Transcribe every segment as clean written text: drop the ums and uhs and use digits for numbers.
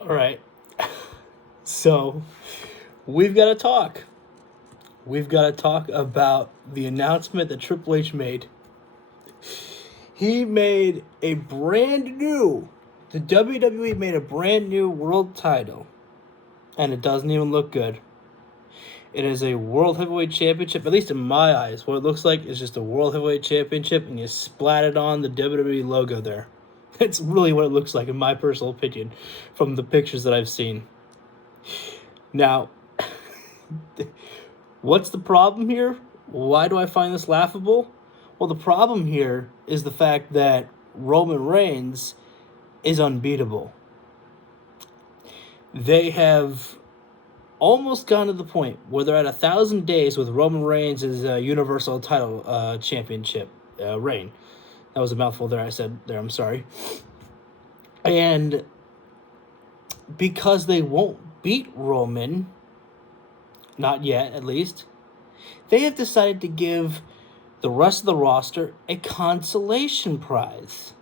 All right. So we've got to talk. We've got to talk about the announcement that Triple H made. He made a brand new, the WWE made a brand new world title, and it doesn't even look good. It is a World Heavyweight Championship, at least in my eyes. What it looks like is just a World Heavyweight Championship, and you splatted on the WWE logo there. It's really what it looks like, in my personal opinion, from the pictures that I've seen. Now, what's the problem here? Why do I find this laughable? Well, the problem here is the fact that Roman Reigns is unbeatable. They have almost gotten to the point where they're at 1,000 days with Roman Reigns' Universal Title Championship reign. That was a mouthful there. I said there. I'm sorry. And because they won't beat Roman, not yet at least, they have decided to give the rest of the roster a consolation prize.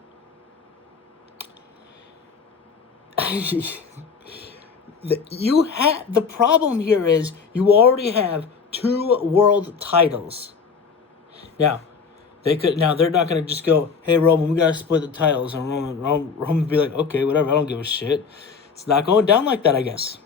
The problem here is you already have 2 world titles. Now, they're not gonna just go, hey Roman, we gotta split the titles, and Roman would be like, okay, whatever, I don't give a shit. It's not going down like that, I guess.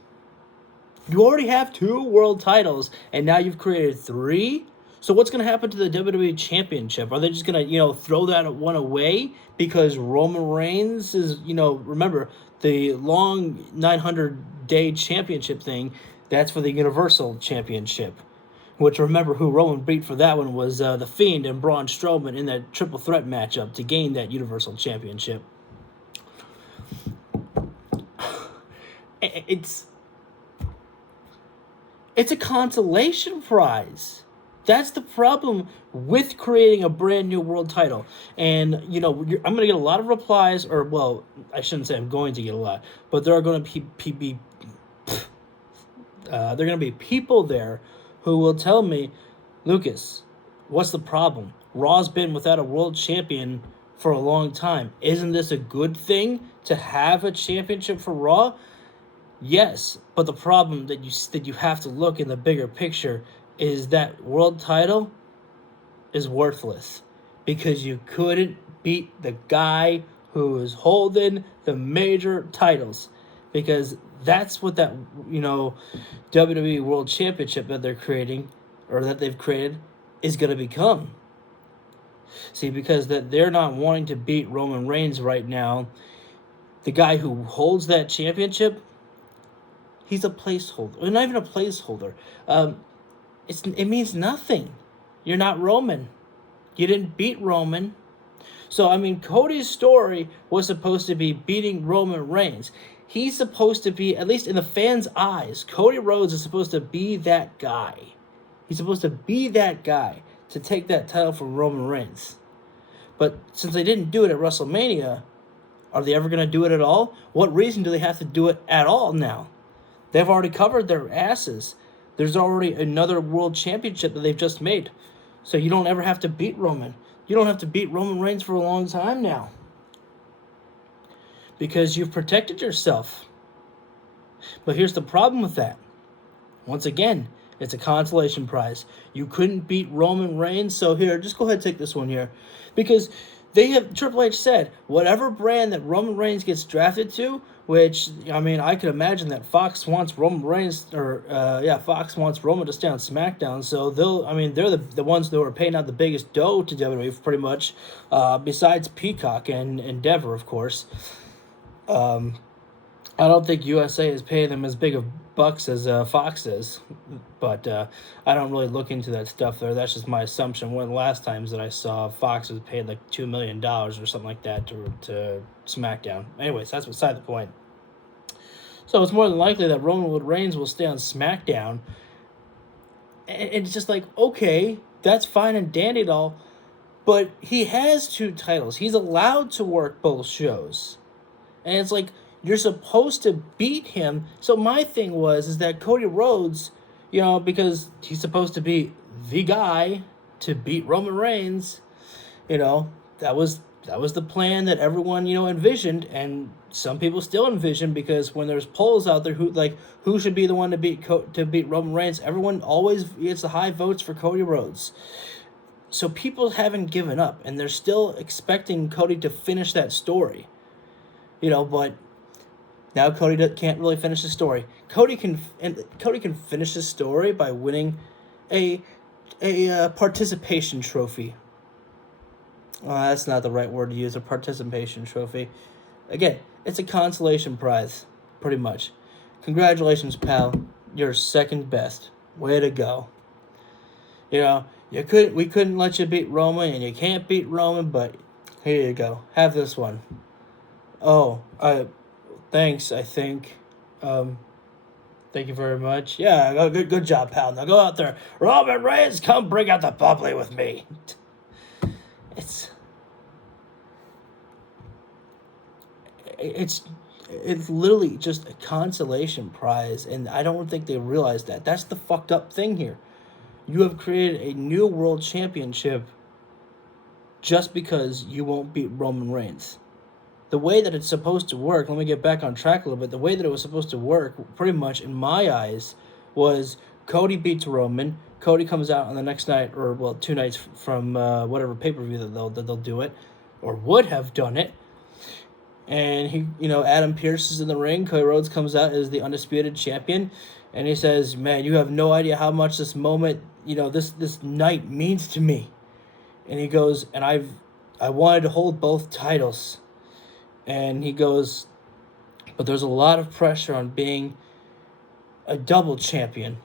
You already have 2 world titles, and now you've created 3. So what's going to happen to the WWE Championship? Are they just going to, throw that one away because Roman Reigns is, remember, the long 900-day championship thing, that's for the Universal Championship. Which, remember, who Roman beat for that one was The Fiend and Braun Strowman in that triple threat matchup to gain that Universal Championship. It's a consolation prize. That's the problem with creating a brand new world title. And, I'm going to get a lot of replies, or, well, I shouldn't say I'm going to get a lot, but there are going to be people there who will tell me, Lucas, what's the problem? Raw's been without a world champion for a long time. Isn't this a good thing to have a championship for Raw? Yes, but the problem that you have to look in the bigger picture is that world title is worthless because you couldn't beat the guy who is holding the major titles, because that's what that WWE World Championship that they're creating, or that they've created, is going to become. See, because that they're not wanting to beat Roman Reigns right now. The guy who holds that championship, he's a placeholder. Or not even a placeholder. It means nothing. You're not Roman. You didn't beat Roman. So, Cody's story was supposed to be beating Roman Reigns. He's supposed to be, at least in the fans' eyes, Cody Rhodes is supposed to be that guy. He's supposed to be that guy to take that title from Roman Reigns. But since they didn't do it at WrestleMania, are they ever going to do it at all? What reason do they have to do it at all now? They've already covered their asses. There's already another world championship that they've just made. So you don't ever have to beat Roman. You don't have to beat Roman Reigns for a long time now, because you've protected yourself. But here's the problem with that. Once again, it's a consolation prize. You couldn't beat Roman Reigns, so here, just go ahead and take this one here. Because Triple H said, whatever brand that Roman Reigns gets drafted to, which, I could imagine that Fox wants Roman Reigns, Fox wants Roman to stay on SmackDown, so they're the ones that are paying out the biggest dough to WWE, pretty much, besides Peacock and Endeavor, of course. I don't think USA is paying them as big of bucks as Fox is, but I don't really look into that stuff there. That's just my assumption. One of the last times that I saw, Fox was paid like $2 million or something like that to SmackDown. Anyways, that's beside the point. So it's more than likely that Roman Reigns will stay on SmackDown. And it's just like, okay, that's fine and dandy and all, but he has 2 titles. He's allowed to work both shows. And it's like, you're supposed to beat him. So my thing is that Cody Rhodes, because he's supposed to be the guy to beat Roman Reigns, that was that was the plan that everyone, envisioned, and some people still envision, because when there's polls out there who should be the one to beat Roman Reigns, everyone always gets the high votes for Cody Rhodes. So people haven't given up, and they're still expecting Cody to finish that story. But now Cody can't really finish the story. Cody can finish the story by winning a participation trophy. That's not the right word to use, a participation trophy. Again, it's a consolation prize, pretty much. Congratulations, pal. You're second best. Way to go. We couldn't let you beat Roman, and you can't beat Roman, but here you go. Have this one. Oh, thanks, I think. Thank you very much. Yeah, good job, pal. Now go out there. Roman Reigns, come bring out the bubbly with me. It's literally just a consolation prize, and I don't think they realize that. That's the fucked up thing here. You have created a new world championship just because you won't beat Roman Reigns. The way that it's supposed to work, let me get back on track a little bit. The way that it was supposed to work, pretty much in my eyes, was Cody beats Roman. Cody comes out on the next night, or 2 nights from whatever pay-per-view that they'll do it, or would have done it. And Adam Pearce is in the ring. Cody Rhodes comes out as the undisputed champion, and he says, "Man, you have no idea how much this moment, this night means to me." And he goes, "And I wanted to hold both titles." And he goes, "But there's a lot of pressure on being a double champion.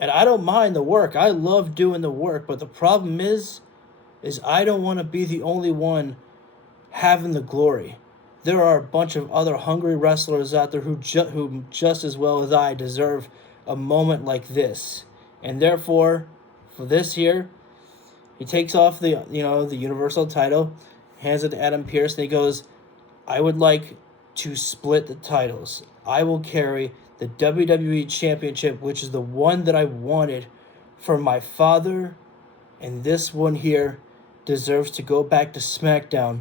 And I don't mind the work. I love doing the work. But the problem is I don't want to be the only one having the glory. There are a bunch of other hungry wrestlers out there who just as well as I deserve a moment like this. And therefore, for this here," he takes off the Universal title, hands it to Adam Pearce, and he goes, "I would like to split the titles. I will carry the WWE Championship, which is the one that I wanted for my father, and this one here deserves to go back to SmackDown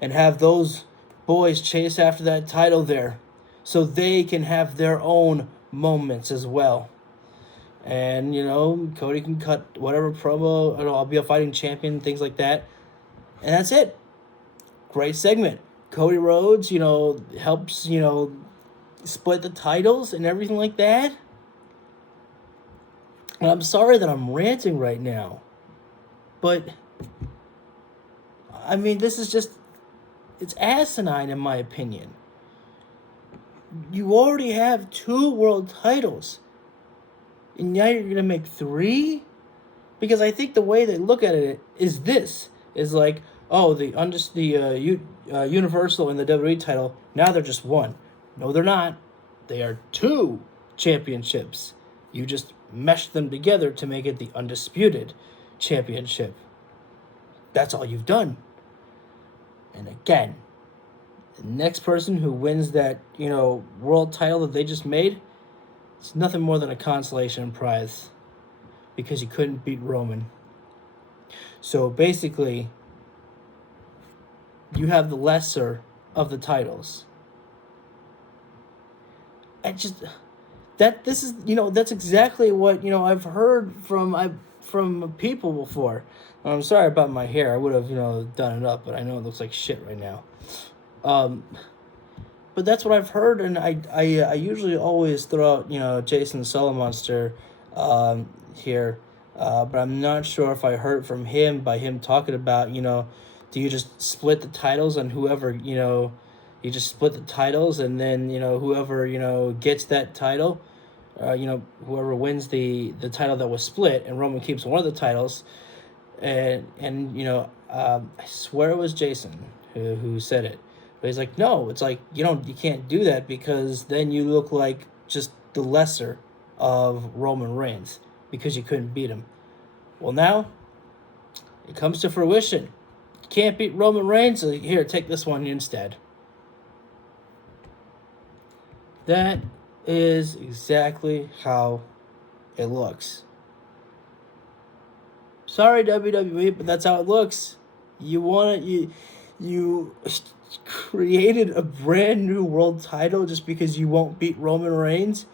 and have those boys chase after that title there so they can have their own moments as well." And, Cody can cut whatever promo, I'll be a fighting champion, things like that. And that's it. Great segment. Cody Rhodes, helps, split the titles and everything like that. And I'm sorry that I'm ranting right now, but I mean, this is just, it's asinine in my opinion. You already have 2 world titles, and now you're going to make 3? Because I think the way they look at it is like, oh, the Universal and the WWE title, now they're just 1. No, they're not. They are 2 championships. You just meshed them together to make it the Undisputed Championship. That's all you've done. And again, the next person who wins that, world title that they just made, it's nothing more than a consolation prize because you couldn't beat Roman. So basically, you have the lesser of the titles. That's exactly what, I've heard from people before. I'm sorry about my hair. I would have, done it up, but I know it looks like shit right now. But that's what I've heard, and I usually always throw out, Jason Solomonster here, but I'm not sure if I heard from him by him talking about, do you just split the titles on whoever, you just split the titles, and then, whoever, gets that title, whoever wins the title that was split, and Roman keeps one of the titles, and I swear it was Jason who said it. But he's like, no, it's like, you can't do that because then you look like just the lesser of Roman Reigns because you couldn't beat him. Well, now it comes to fruition. You can't beat Roman Reigns, so here, take this one instead. That is exactly how it looks. Sorry, WWE, but that's how it looks. You want it, You created a brand new world title just because you won't beat Roman Reigns?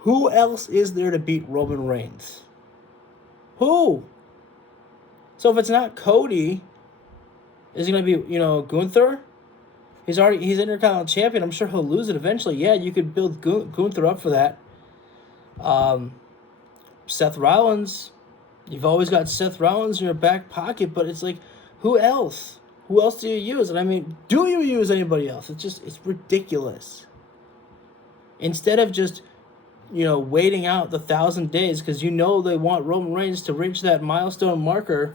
Who else is there to beat Roman Reigns? Who? So if it's not Cody, is it going to be, Gunther? He's Intercontinental Champion. I'm sure he'll lose it eventually. Yeah, you could build Gunther up for that. Seth Rollins. You've always got Seth Rollins in your back pocket, but it's like, who else? Who else do you use? And I mean, do you use anybody else? It's ridiculous. Instead of just, waiting out the 1,000 days, because they want Roman Reigns to reach that milestone marker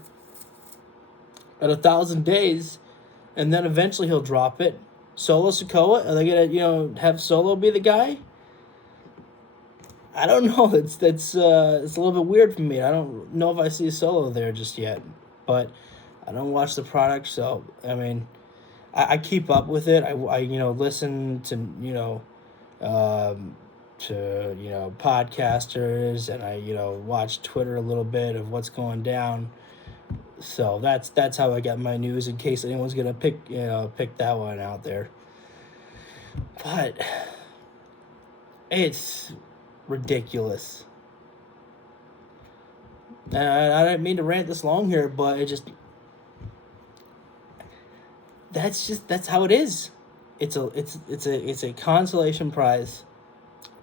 at 1,000 days, and then eventually he'll drop it. Solo Sikoa, are they gonna, have Solo be the guy? I don't know. It's a little bit weird for me. I don't know if I see Solo there just yet, but I don't watch the product, so I mean, I keep up with it. I listen to podcasters, and I watch Twitter a little bit of what's going down. So that's how I get my news, in case anyone's gonna pick that one out there. But it's ridiculous. And I didn't mean to rant this long here, but that's how it is. It's a consolation prize.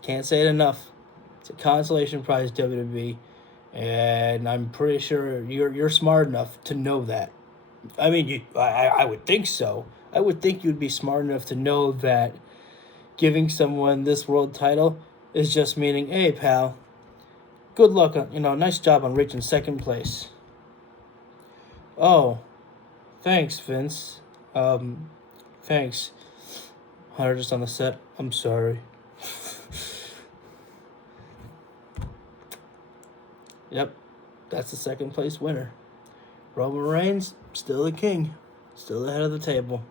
Can't say it enough. It's a consolation prize, WWE, and I'm pretty sure you're smart enough to know that. I mean, I would think so. I would think you'd be smart enough to know that giving someone this world title is just meaning, hey, pal, good luck on, nice job on reaching second place. Oh, thanks, Vince. Thanks. Hunter just on the set. I'm sorry. Yep, that's the second place winner. Roman Reigns, still the king, still the head of the table.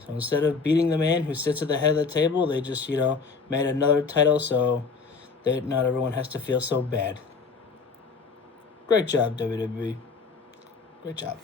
So instead of beating the man who sits at the head of the table, they just, made another title so that not everyone has to feel so bad. Great job, WWE. Great job.